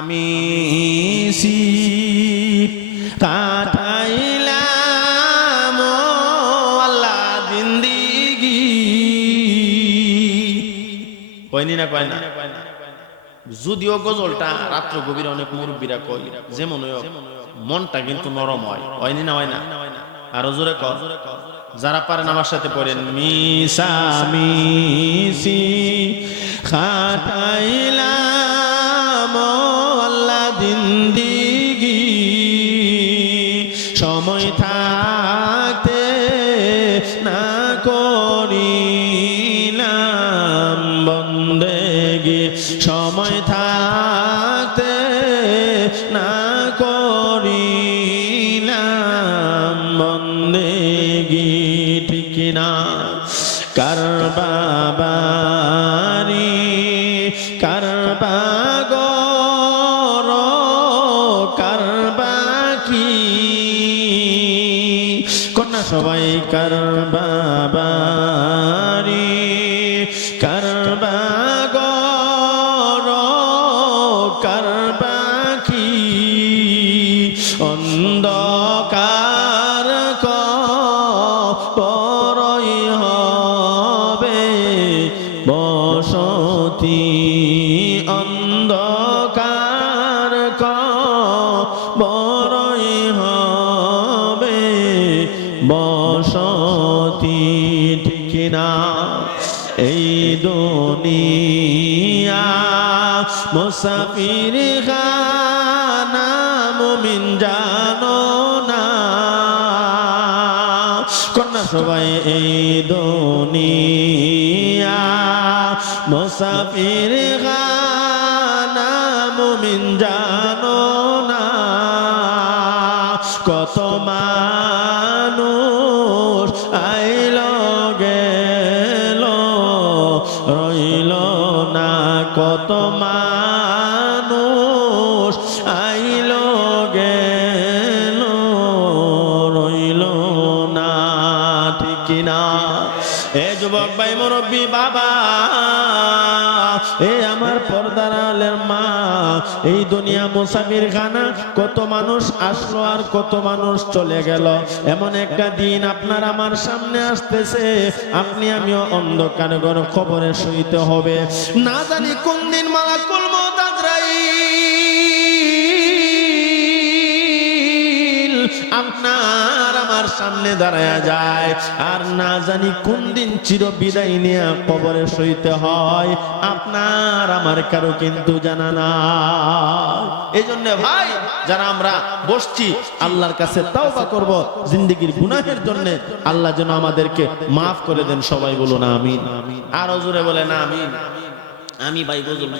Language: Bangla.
আমি কাটাইলাম ও আল্লাহ জিন্দিগি। কয়নি না কয় না? যদিও গজলটা রাত্র গভীরে অনেক মুরব্বীরা কয়, যেমন মনটা কিন্তু নরম হয়। হয়নি না হয় না? আরও জোরে কর। যারা পারেন আমার সাথে পড়েন মিসা মিসি আল্লাহ জিন্দিগি সময় থাকতে না করিলাম বন্দেগি। সময় থাকতে না করিলাম বন্দেগি। ঠিক না। কার বাবারি কার বাগর সবাই কার বাবারি কার বাগর কার বাকি অন্ধকার পরই হবে বসতি অন্ধকার বরই বসতি ঠিক না, এই দুনিয়া মুসাফির খানা জানো না। সবাই, এই দুনিয়া মুসাফির খানা মুমিন জানো কত মানুষ আইল, গেল, রইল না, ঠিক না এ যুবক ভাই, মুরব্বী, বাবা, এ আমার পর্দার মা। এই দুনিয়া মুসাফির খানা, কত মানুষ আসলো আর কত মানুষ চলে গেল। এমন একটা দিন আপনার আমার সামনে আসতেছে, আপনি আমিও অন্ধকার ঘর খবরে শুইতে হবে। না জানি কোন দিন মালাকুল আপনার আমার সামনে দাঁড়ায় যায়। আর না জানি কোন দিন চির বিদায় নিয়ে কবরে সইতে হয়। আপনার আমার কারও কিন্তু জানা না এই জন্য ভাই, যারা আমরা বসছি, আল্লাহর কাছে তাওবা করব, জিন্দগির গুনাহের জন্য আল্লাহ যেন আমাদেরকে মাফ করে দেন, সবাই বলুন আমিন। আর জোরে বলে না আমিন। আমি ভাই গজল